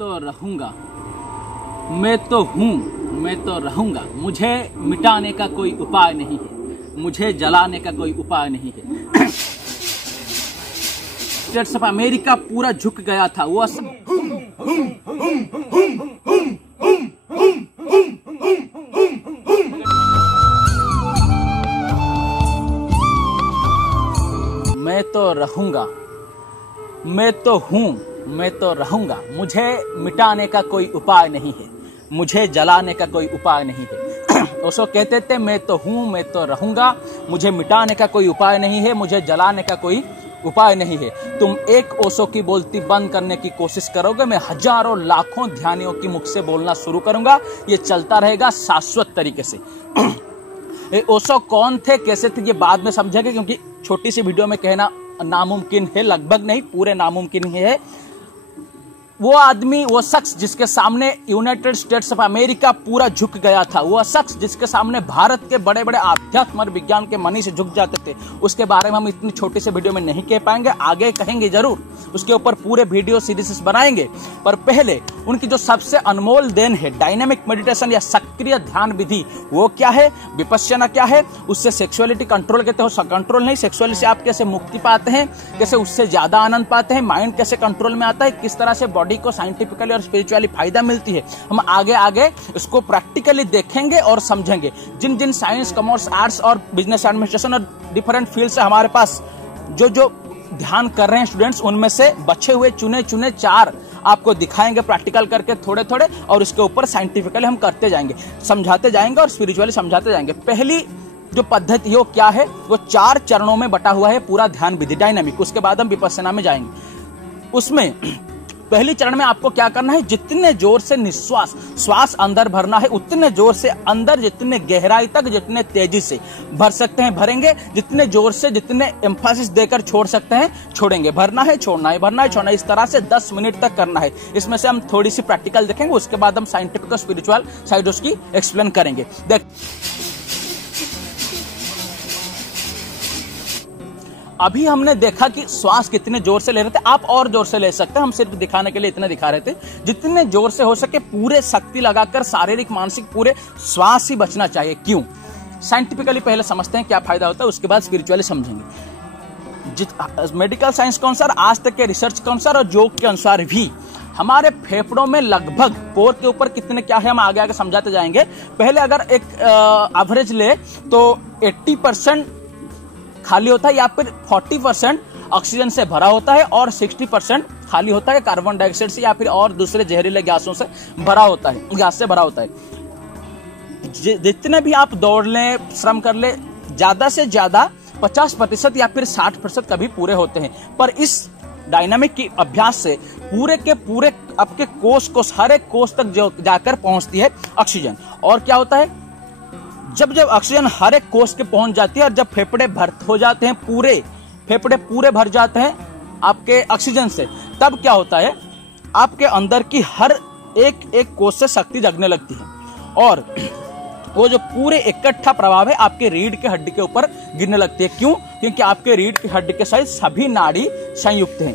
तो रहूंगा, मैं तो हूँ, मैं तो रहूंगा। मुझे मिटाने का कोई उपाय नहीं है, मुझे जलाने का कोई उपाय नहीं है। स्टेट्स ऑफ अमेरिका पूरा झुक गया था। वो मैं तो रहूंगा, मैं तो हूँ, मैं तो रहूंगा। मुझे मिटाने का कोई उपाय नहीं है, मुझे जलाने का कोई उपाय नहीं है। ओशो कहते थे मैं तो हूँ, मैं तो रहूंगा, मुझे मिटाने का कोई उपाय नहीं है, मुझे जलाने का कोई उपाय नहीं है। तुम एक ओशो की बोलती बंद करने की कोशिश करोगे, मैं हजारों लाखों ध्यानियों की मुख से बोलना शुरू करूंगा। ये चलता रहेगा शाश्वत तरीके से। ओशो कौन थे, कैसे थे, ये बाद में समझेंगे, क्योंकि छोटी सी वीडियो में कहना नामुमकिन है, लगभग नहीं पूरे नामुमकिन ही है। वो आदमी, वो शख्स जिसके सामने यूनाइटेड स्टेट्स ऑफ अमेरिका पूरा झुक गया था, वो शख्स जिसके सामने भारत के बड़े बड़े आध्यात्म और विज्ञान के मनी से झुक जाते थे, उसके बारे में हम इतनी छोटी सी वीडियो में नहीं कह पाएंगे, आगे कहेंगे जरूर, उसके ऊपर पूरे वीडियो सीरीज बनाएंगे। पर पहले उनकी जो सबसे अनमोल देन है, डायनामिक मेडिटेशन या सक्रिय ध्यान विधि, वो क्या है, विपश्यना क्या है, उससे सेक्सुअलिटी कंट्रोल कहते हो, कंट्रोल नहीं, सेक्सुअली से आप कैसे मुक्ति पाते हैं, कैसे उससे ज्यादा आनंद पाते हैं, माइंड कैसे कंट्रोल में आता है, किस तरह से बॉडी को साइंटिफिकली और स्पिरिचुअली फायदा मिलती है, हम आगे आगे इसको प्रैक्टिकली देखेंगे और समझेंगे। जिन जिन साइंस, कॉमर्स, आर्ट्स और बिजनेस एडमिनिस्ट्रेशन और डिफरेंट फील्ड से हमारे पास जो ध्यान कर रहे हैं स्टूडेंट्स, उनमें से बचे हुए चुने 4 आपको दिखाएंगे प्रैक्टिकल करके थोड़े थोड़े, और उसके ऊपर साइंटिफिकली हम करते जाएंगे, समझाते जाएंगे और स्पिरिचुअली समझाते जाएंगे। पहली जो पद्धति है वो क्या है, वो 4 चरणों में बटा हुआ है पूरा ध्यान विधि डायनामिक। उसके बाद हम विपश्यना में जाएंगे। उसमें पहली चरण में आपको क्या करना है, जितने जोर से निश्वास, श्वास अंदर भरना है, उतने जोर से अंदर, जितने गहराई तक, जितने तेजी से भर सकते हैं भरेंगे, जितने जोर से, जितने एम्फासिस देकर छोड़ सकते हैं छोड़ेंगे। भरना है, छोड़ना है, भरना है, छोड़ना है, इस तरह से 10 मिनट तक करना है। इसमें से हम थोड़ी सी प्रैक्टिकल देखेंगे, उसके बाद हम साइंटिफिक और स्पिरिचुअल साइड उसकी एक्सप्लेन करेंगे। देख, अभी हमने देखा कि श्वास कितने जोर से ले रहे थे, आप और जोर से ले सकते हैं, हम सिर्फ दिखाने के लिए इतने दिखा रहे थे। जितने जोर से हो सके पूरे शक्ति लगाकर, शारीरिक मानसिक पूरे श्वास ही बचना चाहिए। क्यों, साइंटिफिकली पहले समझते हैं क्या फायदा होता है, उसके बाद स्पिरिचुअली समझेंगे। मेडिकल साइंस के अनुसार, आज तक के रिसर्च के अनुसार और योग के अनुसार भी हमारे फेफड़ों में लगभग, पोर के ऊपर कितने क्या है हम आगे आगे समझाते जाएंगे। पहले अगर एक एवरेज ले तो 80% खाली होता है, या फिर 40% ऑक्सीजन से भरा होता है और 60% खाली होता है कार्बन डाइऑक्साइड से या फिर और दूसरे जहरीले गैसों से भरा होता है, गैस से भरा होता है। जितने भी आप दौड़ लें, श्रम कर ले, ज्यादा से ज्यादा 50% या फिर 60% कभी पूरे होते हैं। पर इस डायनामिक की अभ्यास से पूरे के पूरे आपके कोष हर एक कोष तक जो जाकर पहुंचती है ऑक्सीजन। और क्या होता है, जब ऑक्सीजन हर एक कोष के पहुंच जाती है और जब फेफड़े भर हो जाते हैं, फेफड़े पूरे भर जाते हैं आपके ऑक्सीजन से, तब क्या होता है, आपके अंदर की हर एक कोष से शक्ति जगने लगती है और वो जो पूरे इकट्ठा प्रभाव है आपके रीढ़ के हड्डी के ऊपर गिरने लगती है। क्यों, क्योंकि आपके रीढ़ की हड्डी के साथ सभी नाड़ी संयुक्त हैं।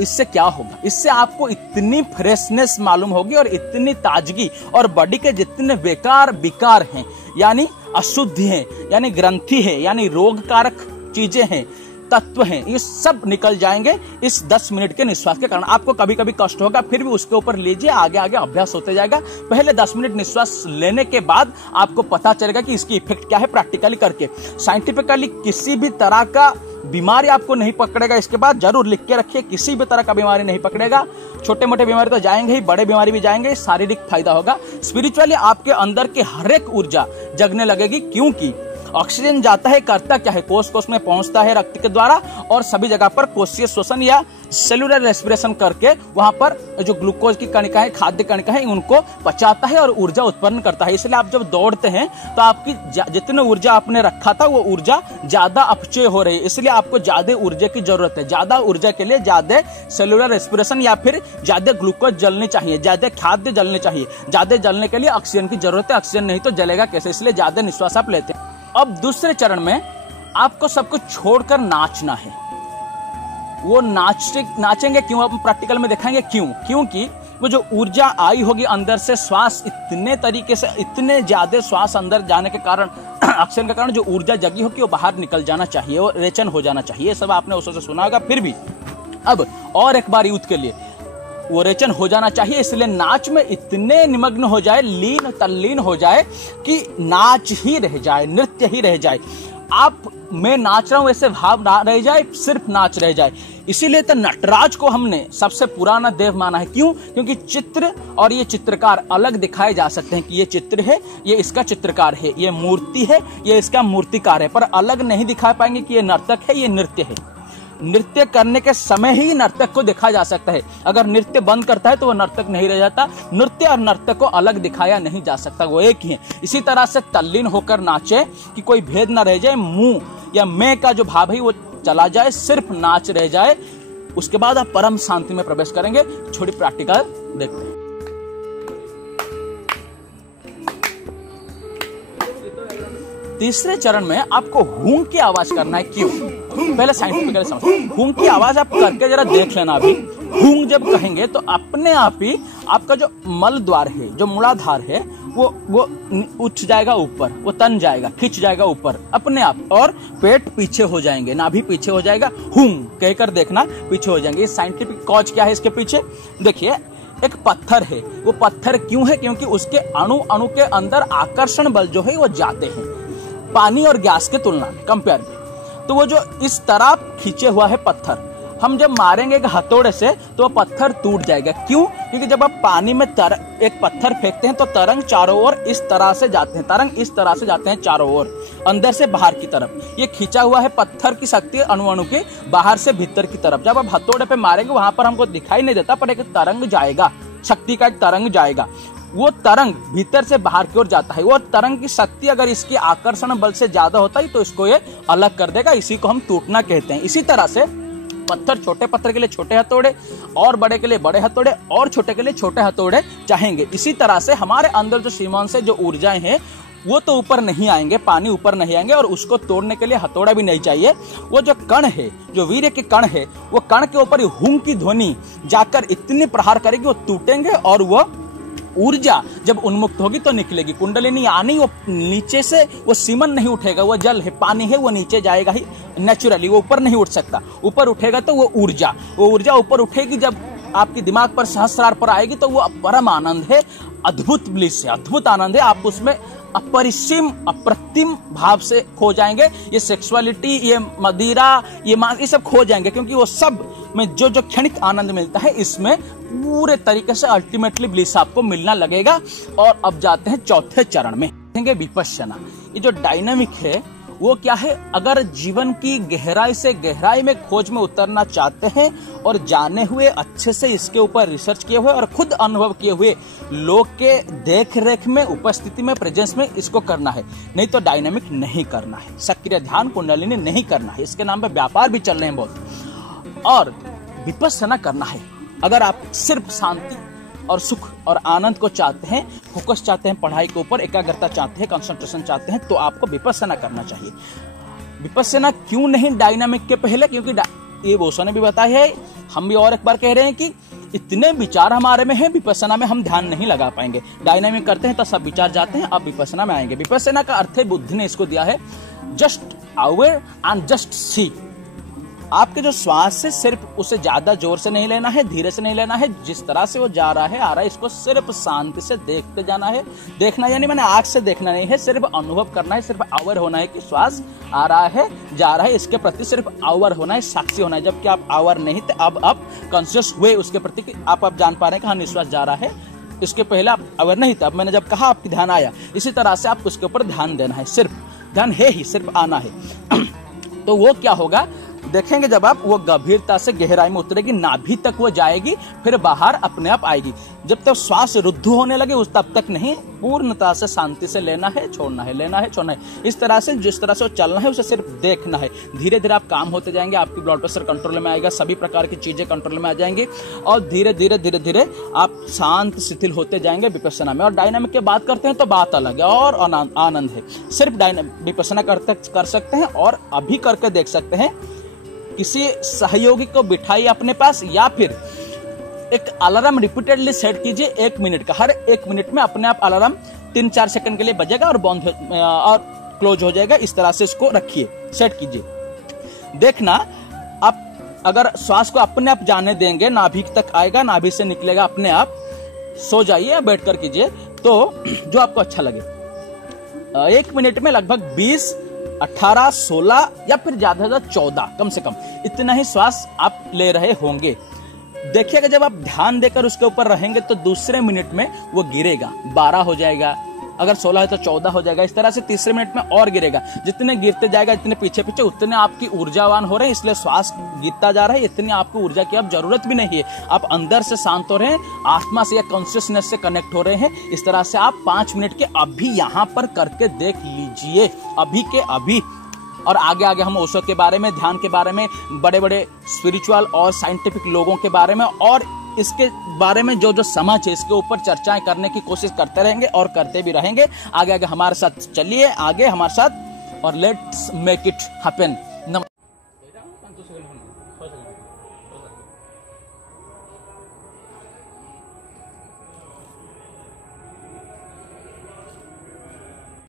इससे क्या होगा, इससे आपको इतनी फ्रेशनेस मालूम होगी और इतनी ताजगी, और बॉडी के जितने बेकार विकार हैं, यानी अशुद्धि हैं, यानी ग्रंथि है, यानी रोग कारक चीजें हैं, तत्व हैं, ये सब निकल जाएंगे इस 10 मिनट के निश्वास के कारण। आपको कभी कभी कष्ट होगा, फिर भी उसके ऊपर लीजिए, आगे आगे अभ्यास होते जाएगा। पहले 10 मिनट निश्वास लेने के बाद आपको पता चलेगा कि इसकी इफेक्ट क्या है प्रैक्टिकली करके। साइंटिफिकली किसी भी तरह का बीमारी आपको नहीं पकड़ेगा। इसके बाद जरूर लिख के रखिए, किसी भी तरह का बीमारी नहीं पकड़ेगा। छोटे मोटे बीमारी तो जाएंगे ही, बड़े बीमारी भी जाएंगे, शारीरिक फायदा होगा। स्पिरिचुअली आपके अंदर की हर एक ऊर्जा जगने लगेगी, क्योंकि ऑक्सीजन जाता है, करता क्या है, कोष में पहुंचता है रक्त के द्वारा और सभी जगह पर कोशीय श्वसन या सेलुलर रेस्पिरेशन करके वहां पर जो ग्लूकोज की कणिकाएं, खाद्य कणिकाएं, उनको पचाता है और ऊर्जा उत्पन्न करता है। इसलिए आप जब दौड़ते हैं तो आपकी जितने ऊर्जा आपने रखा था वो ऊर्जा ज्यादा अपचय हो रही है, इसलिए आपको ज्यादा ऊर्जा की जरूरत है। ज्यादा ऊर्जा के लिए ज्यादा सेलुलर रेस्पिरेशन या फिर ज्यादा ग्लूकोज जलनी चाहिए, ज्यादा खाद्य जलने चाहिए। ज्यादा जलने के लिए ऑक्सीजन की जरूरत है, ऑक्सीजन नहीं तो जलेगा कैसे, इसलिए ज्यादा निश्वास आप लेते हैं। अब दूसरे चरण में आपको सब कुछ छोड़कर नाचना है। वो नाचेंगे क्यों, अब प्रैक्टिकल में दिखाएंगे क्यों। क्योंकि वो जो ऊर्जा आई होगी अंदर से, श्वास इतने तरीके से, इतने ज्यादा श्वास अंदर जाने के कारण, ऑक्सीजन के कारण जो ऊर्जा जगी होगी वो बाहर निकल जाना चाहिए, वो रेचन हो जाना चाहिए। ये सब आपने उससे सुना होगा। फिर भी अब और एक बार यूथ के लिए वो रेचन हो जाना चाहिए, इसलिए नाच में इतने निमग्न हो जाए, लीन तल्लीन हो जाए कि नाच ही रह जाए, नृत्य ही रह जाए। आप मैं नाच रहा हूं ऐसे भाव ना रह जाए, सिर्फ नाच रह जाए। इसीलिए तो नटराज को हमने सबसे पुराना देव माना है। क्यों? क्योंकि चित्र और ये चित्रकार अलग दिखाए जा सकते हैं कि ये चित्र है, ये इसका चित्रकार है, ये मूर्ति है, ये इसका मूर्तिकार है, पर अलग नहीं दिखा पाएंगे कि ये नर्तक है, ये नृत्य है। नृत्य करने के समय ही नर्तक को देखा जा सकता है। अगर नृत्य बंद करता है तो वो नर्तक नहीं रह जाता। नृत्य और नर्तक को अलग दिखाया नहीं जा सकता, वो एक ही है। इसी तरह से तल्लीन होकर नाचे कि कोई भेद ना रह जाए, मुंह या मैं का जो भाव है वो चला जाए, सिर्फ नाच रह जाए। उसके बाद आप परम शांति में प्रवेश करेंगे। छोटी प्रैक्टिकल देखते हैं। तीसरे चरण में आपको हूं की आवाज करना है। क्यों? पहले साइंटिफिकली समझो। हूं की आवाज आप करके जरा देख लेना। अभी हूं जब कहेंगे तो अपने आप ही आपका जो मल द्वार है, जो मूलाधार है, वो उठ जाएगा ऊपर, वो तन जाएगा, खिंच जाएगा ऊपर अपने आप, और पेट पीछे हो जाएंगे, नाभि पीछे हो जाएगा। हूं कहकर देखना, पीछे हो जाएंगे। साइंटिफिक कॉज क्या है इसके पीछे? देखिए, एक पत्थर है। वो पत्थर क्यों है? क्योंकि उसके अणु अणु के अंदर आकर्षण बल जो है वो जाते हैं पानी और गैस के तुलना में, कंपेयर में। तो वो जो इस तरह खींचे हुआ है पत्थर, हम जब मारेंगे एक हथौड़े से तो वो पत्थर टूट जाएगा। क्यों? क्योंकि जब आप पानी में एक पत्थर फेंकते हैं तो तरंग चारों ओर इस तरह से जाते हैं, तरंग इस तरह से जाते हैं चारों ओर, अंदर से बाहर की तरफ। ये खींचा हुआ है पत्थर की शक्ति अणु अणु के बाहर से भीतर की तरफ। जब आप हथौड़े पे मारेंगे वहां पर हमको दिखाई नहीं देता, पर एक तरंग जाएगा, शक्ति का एक तरंग जाएगा। वो तरंग भीतर से बाहर की ओर जाता है। वो तरंग की शक्ति अगर इसकी आकर्षण बल से ज्यादा होता है तो इसको ये अलग कर देगा। इसी को हम टूटना कहते हैं। इसी तरह से पत्थर, छोटे पत्थर के लिए छोटे हथौड़े, और बड़े के लिए बड़े हथौड़े, और छोटे के लिए छोटे हथौड़े चाहेंगे। इसी तरह से हमारे अंदर जो सीमांत से जो ऊर्जाएं हैं वो तो ऊपर नहीं आएंगे, पानी ऊपर नहीं आएंगे, और उसको तोड़ने के लिए हथौड़ा भी नहीं चाहिए। वो जो कण है, जो वीर्य के कण है, वो कण के ऊपर हुं की ध्वनि जाकर इतनी प्रहार करेगी, वो टूटेंगे, और वो ऊर्जा जब उन्मुक्त होगी तो निकलेगी। कुंडलिनी आनी, वो नीचे से वो सीमन नहीं उठेगा, वो जल है, पानी है, वो नीचे जाएगा ही नेचुरली, वो ऊपर नहीं उठ सकता। ऊपर उठेगा तो वो ऊर्जा ऊपर उठेगी। जब आपके दिमाग पर, सहस्रार पर आएगी तो वो परम आनंद है, अद्भुत ब्लिस है, अद्भुत आनंद है। आप उसमें अपरिसीम, अप्रतिम भाव से खो जाएंगे। ये सेक्सुअलिटी, ये मदिरा, ये सब खो जाएंगे, क्योंकि वो सब में जो क्षणिक आनंद मिलता है, इसमें पूरे तरीके से अल्टीमेटली ब्लिस आपको मिलना लगेगा। और अब जाते हैं चौथे चरण में, देखेंगे विपश्यना। ये जो डायनामिक है वो क्या है? अगर जीवन की गहराई से गहराई में खोज में उतरना चाहते हैं और जाने हुए, अच्छे से इसके ऊपर रिसर्च किए हुए और खुद अनुभव किए हुए लोग के देख रेख में, उपस्थिति में, प्रेजेंस में इसको करना है। नहीं तो डायनामिक नहीं करना है, सक्रिय ध्यान कुंडलिनी नहीं करना है। इसके नाम पे व्यापार भी चल रहे हैं बहुत। और विपश्यना करना है। अगर आप सिर्फ शांति और सुख और आनंद को चाहते हैं, फोकस चाहते हैं, पढ़ाई के ऊपर एकाग्रता चाहते हैं, कंसंट्रेशन चाहते हैं, तो आपको विपश्यना करना चाहिए। विपश्यना क्यों नहीं डायनामिक के पहले? क्योंकि ये बोसो ने भी बताया है, हम भी और एक बार कह रहे हैं कि इतने विचार हमारे में हैं, विपश्यना में हम ध्यान नहीं लगा पाएंगे। डायनामिक करते हैं तो सब विचार जाते हैं, अब विपश्यना में आएंगे। विपश्यना का अर्थ है, बुद्धि ने इसको दिया है, just aware and just see. आपके जो श्वास है, सिर्फ उसे ज्यादा जोर से नहीं लेना है, धीरे से नहीं लेना है, जिस तरह से वो जा रहा है, आ रहा है, इसको सिर्फ शांति से देखते जाना है। देखना यानी मैंने आंख से देखना नहीं है, सिर्फ अनुभव करना है, सिर्फ अवेयर होना है कि श्वास आ रहा है, जा रहा है, इसके प्रति सिर्फ अवेयर होना है, साक्षी होना है। जबकि आप अवेयर नहीं थे, अब आप कॉन्शियस हुए उसके प्रति कि आप अब जान पा रहे हैं कि हाँ निश्वास जा रहा है। इसके पहले आप अवेयर नहीं थे, अब मैंने जब कहा आपकी ध्यान आया। इसी तरह से आपको उसके ऊपर ध्यान देना है, सिर्फ ध्यान है ही, सिर्फ आना है। तो वो क्या होगा देखेंगे, जब आप वो गंभीरता से गहराई में उतरेगी, नाभि तक वो जाएगी, फिर बाहर अपने आप आएगी। जब तक श्वास रुद्ध होने लगे उस तब तक नहीं, पूर्णता से शांति से लेना है, छोड़ना है, लेना है, छोड़ना है। इस तरह से जिस तरह से वो चलना है उसे सिर्फ देखना है। धीरे धीरे आप काम होते जाएंगे, आपकी ब्लड प्रेशर कंट्रोल में आएगा, सभी प्रकार की चीजें कंट्रोल में आ जाएंगी, और धीरे धीरे धीरे धीरे आप शांत शिथिल होते जाएंगे विपश्यना में। और डायनामिक की बात करते हैं तो बात अलग है और आनंद है। सिर्फ विपश्यना कर सकते हैं और अभी करके देख सकते हैं। किसी सहयोगी को बिठाइए अपने पास, या फिर एक अलार्म रिपीटेडली सेट कीजिए 1 मिनट का। हर 1 मिनट में अपने आप अलार्म 3-4 सेकंड के लिए बजेगा और बंद और क्लोज हो जाएगा। इस तरह से इसको रखिए, सेट कीजिए। देखना आप अगर श्वास को अपने आप जाने देंगे, नाभि तक आएगा, नाभि से निकलेगा अपने आप। सो जाइए या बैठ कर कीजिए, तो जो आपको अच्छा लगे। 1 मिनट में लगभग 20, 18, 16 या फिर ज्यादा से ज्यादा 14, कम से कम इतना ही श्वास आप ले रहे होंगे। देखिएगा जब आप ध्यान देकर उसके ऊपर रहेंगे तो दूसरे मिनट में वो गिरेगा, 12 हो जाएगा, अगर 16 है तो 14 हो जाएगा। इस तरह से तीसरे मिनट में और गिरेगा। जितने गिरते जाएगा, इतने पीछे पीछे, उतने आपकी ऊर्जावान हो रहे हैं, इसलिए श्वास गिरता जा रहा है। इतनी आपको ऊर्जा की अब जरूरत भी नहीं है। आप अंदर से शांत हो रहे हैं, आत्मा से या कॉन्शियसनेस से कनेक्ट हो रहे हैं। इस तरह से आप 5 मिनट के अभी यहाँ पर करके देख लीजिए, अभी के अभी। और आगे आगे हम ओशो के बारे में, ध्यान के बारे में, बड़े बड़े स्पिरिचुअल और साइंटिफिक लोगों के बारे में और इसके बारे में जो जो समझ है, इसके ऊपर चर्चाएं करने की कोशिश करते रहेंगे और करते भी रहेंगे। आगे आगे हमारे साथ चलिए, आगे हमारे साथ, और लेट्स मेक इट हैपन।